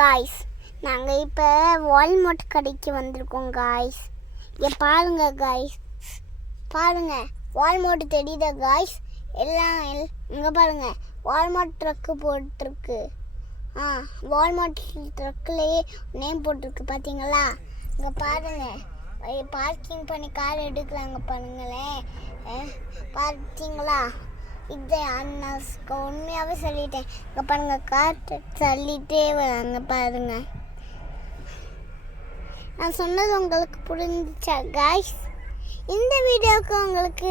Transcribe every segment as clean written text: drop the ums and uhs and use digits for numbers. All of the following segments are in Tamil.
காய்ஸ், நாங்கள் இப்போ வால்மார்ட் கடைக்கு வந்திருக்கோம் காய்ஸ். இங்கே பாருங்க காய்ஸ், பாருங்க வால்மார்ட் தெரியுதா காய்ஸ்? எல்லாம் இங்கே பாருங்க, வால்மார்ட் ட்ரக்கு போட்டிருக்கு. வால்மார்ட் ட்ரக்குலேயே நேம் போட்டிருக்கு பார்த்தீங்களா? இங்கே பாருங்க, பார்க்கிங் பண்ணி கார் எடுக்கிறாங்க பாருங்களேன். பார்த்தீங்களா? இதை அண்ணாஸ்க்கு உண்மையாகவே சொல்லிட்டேன். இங்கே பாருங்க, கார் தள்ளிட்டே வராங்க பாருங்க. நான் சொன்னது உங்களுக்கு புரிஞ்சிச்சா காய்ஸ்? இந்த வீடியோவுக்கு உங்களுக்கு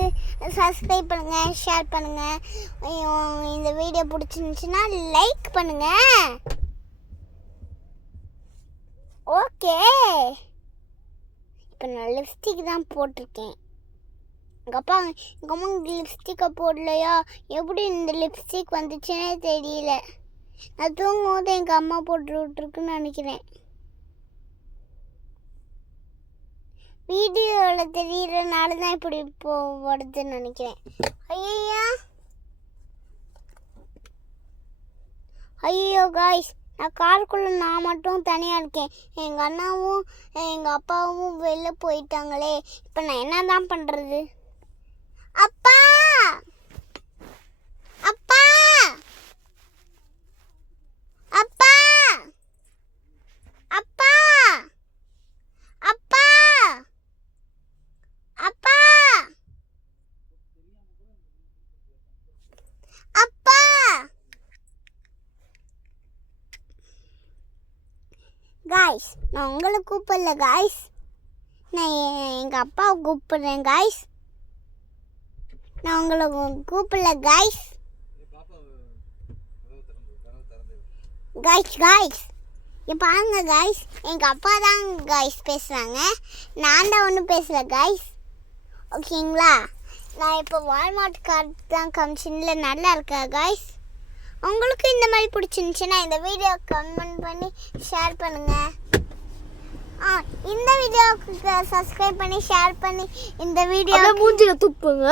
சப்ஸ்கிரைப் பண்ணுங்கள், ஷேர் பண்ணுங்கள். இந்த வீடியோ பிடிச்சிருந்துச்சுன்னா லைக் பண்ணுங்கள். ஓகே, இப்போ நான் லிப்ஸ்டிக் தான் போட்டிருக்கேன். எங்கள் அம்மா லிப்ஸ்டிக்கை போடலையா? எப்படி இந்த லிப்ஸ்டிக் வந்துச்சுன்னே தெரியல. நான் தூங்கும் போது எங்கள் அம்மா போட்டு விட்ருக்குன்னு நினைக்கிறேன். வீடியோவில் தெரியறதுனால தான் இப்படி வருதுன்னு நினைக்கிறேன். ஐயோ காய்ஸ், நான் காருக்குள்ளே நான் மட்டும் தனியாக இருக்கேன். எங்கள் அண்ணாவும் எங்கள் அப்பாவும் வெளில போயிட்டாங்களே. இப்போ நான் என்ன தான் பண்ணுறது? அப்பா, அப்பா, அப்பா, அப்பா, அப்பா, அப்பா, அப்பா. காய்ஸ், நான் உங்களை கூப்பிடல காய்ஸ், நான் எங்கள் அப்பாவை கூப்பிடுறேன் காய்ஸ். நான் உங்களை கூப்பிடல காய்ஸ். காய்ஸ் இப்போ பாருங்க காய்ஸ், எங்கள் அப்பா தான் காய்ஸ் பேசுகிறாங்க, நான் தான் ஒன்றும் பேசல காய்ஸ். ஓகேங்களா? நான் இப்போ வால்மார்ட் கார்டு தான் காமிச்சின்ல, நல்லா இருக்கா காய்ஸ்? உங்களுக்கு இந்த மாதிரி பிடிச்சிருந்துச்சுன்னா இந்த வீடியோ கமெண்ட் பண்ணி ஷேர் பண்ணுங்கள். இந்த வீடியோவுக்கு சப்ஸ்கிரைப் பண்ணி ஷேர் பண்ணி இந்த வீடியோ மூஞ்சில துப்புங்க.